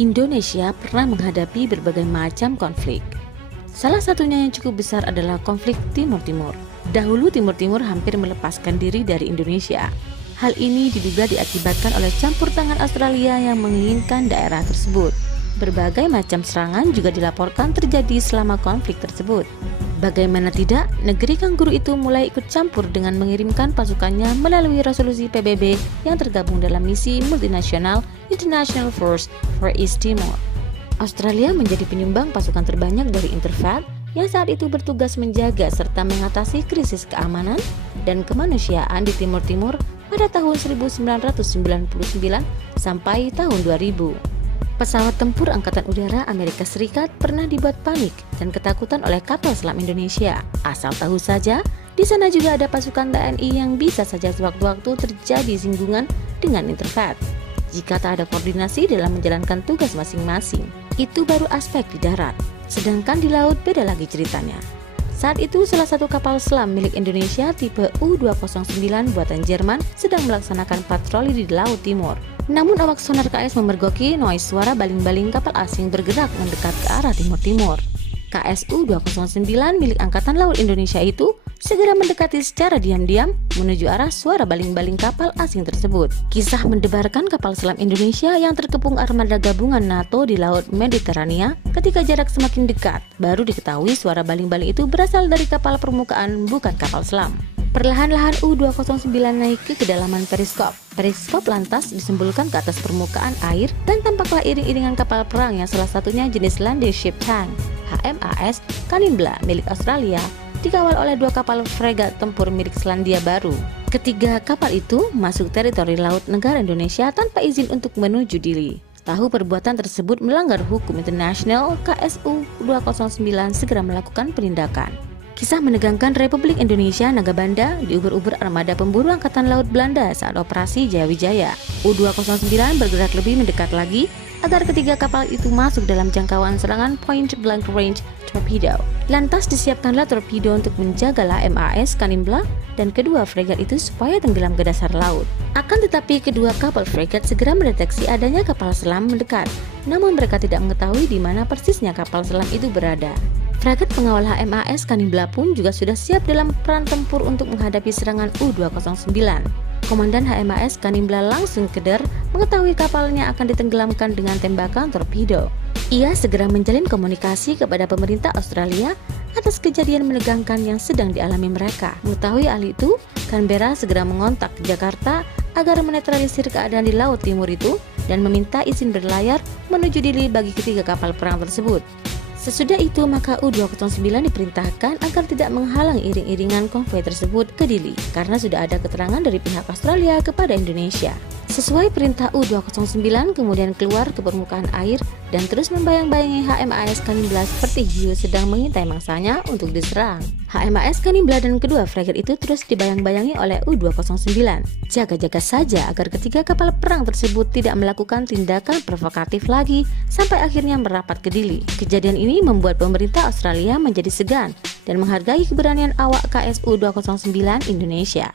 Indonesia pernah menghadapi berbagai macam konflik. Salah satunya yang cukup besar adalah konflik Timur Timur. Dahulu Timur Timur hampir melepaskan diri dari Indonesia. Hal ini diduga diakibatkan oleh campur tangan Australia yang menginginkan daerah tersebut. Berbagai macam serangan juga dilaporkan terjadi selama konflik tersebut. Bagaimana tidak, negeri kanguru itu mulai ikut campur dengan mengirimkan pasukannya melalui resolusi PBB yang tergabung dalam misi multinasional International Force for East Timor. Australia menjadi penyumbang pasukan terbanyak dari Interfath yang saat itu bertugas menjaga serta mengatasi krisis keamanan dan kemanusiaan di Timur Timur pada tahun 1999 sampai tahun 2000. Pesawat tempur Angkatan Udara Amerika Serikat pernah dibuat panik dan ketakutan oleh kapal selam Indonesia. Asal tahu saja, di sana juga ada pasukan TNI yang bisa saja sewaktu-waktu terjadi singgungan dengan Interfath jika tak ada koordinasi dalam menjalankan tugas masing-masing. Itu baru aspek di darat, sedangkan di laut beda lagi ceritanya. Saat itu salah satu kapal selam milik Indonesia tipe U-209 buatan Jerman sedang melaksanakan patroli di Laut Timur. Namun awak sonar KS memergoki noise suara baling-baling kapal asing bergerak mendekat ke arah timur-timur. KS U-209 milik Angkatan Laut Indonesia itu segera mendekati secara diam-diam menuju arah suara baling-baling kapal asing tersebut. Kisah mendebarkan kapal selam Indonesia yang terkepung armada gabungan NATO di Laut Mediterania ketika jarak semakin dekat. Baru diketahui suara baling-baling itu berasal dari kapal permukaan, bukan kapal selam. Perlahan-lahan U-209 naik ke kedalaman periskop. Periskop lantas disembulkan ke atas permukaan air dan tampaklah iring-iringan kapal perang yang salah satunya jenis Landing Ship Tank HMAS Canimbla milik Australia dikawal oleh 2 kapal fregat tempur milik Selandia Baru. Ketiga kapal itu masuk teritori laut negara Indonesia tanpa izin untuk menuju Dili. Tahu perbuatan tersebut melanggar hukum internasional, KSU 209 segera melakukan penindakan. Kisah menegangkan Republik Indonesia Nagabanda diuber-uber armada pemburu Angkatan Laut Belanda saat operasi Jayawijaya. U-209 bergerak lebih mendekat lagi agar ketiga kapal itu masuk dalam jangkauan serangan point blank range torpedo. Lantas disiapkanlah torpedo untuk menjaga HMAS Canimbla dan kedua fregat itu supaya tenggelam ke dasar laut. Akan tetapi kedua kapal fregat segera mendeteksi adanya kapal selam mendekat, namun mereka tidak mengetahui di mana persisnya kapal selam itu berada. Fregat pengawal HMAS Canimbla pun juga sudah siap dalam peran tempur untuk menghadapi serangan U-209. Komandan HMAS Canimbla langsung keder mengetahui kapalnya akan ditenggelamkan dengan tembakan torpedo. Ia segera menjalin komunikasi kepada pemerintah Australia atas kejadian menegangkan yang sedang dialami mereka. Mengetahui hal itu, Canberra segera mengontak Jakarta agar menetralisir keadaan di Laut Timur itu dan meminta izin berlayar menuju Dili bagi ketiga kapal perang tersebut. Sesudah itu maka U-209 diperintahkan agar tidak menghalang iring-iringan konvoi tersebut ke Dili karena sudah ada keterangan dari pihak Australia kepada Indonesia. Sesuai perintah U-209 kemudian keluar ke permukaan air dan terus membayang-bayangi HMAS Canimbla seperti hiu sedang mengintai mangsanya untuk diserang. HMAS Canimbla dan kedua fregat itu terus dibayang-bayangi oleh U-209. Jaga-jaga saja agar ketiga kapal perang tersebut tidak melakukan tindakan provokatif lagi sampai akhirnya merapat ke Dili. Kejadian ini membuat pemerintah Australia menjadi segan dan menghargai keberanian awak KSU 209 Indonesia.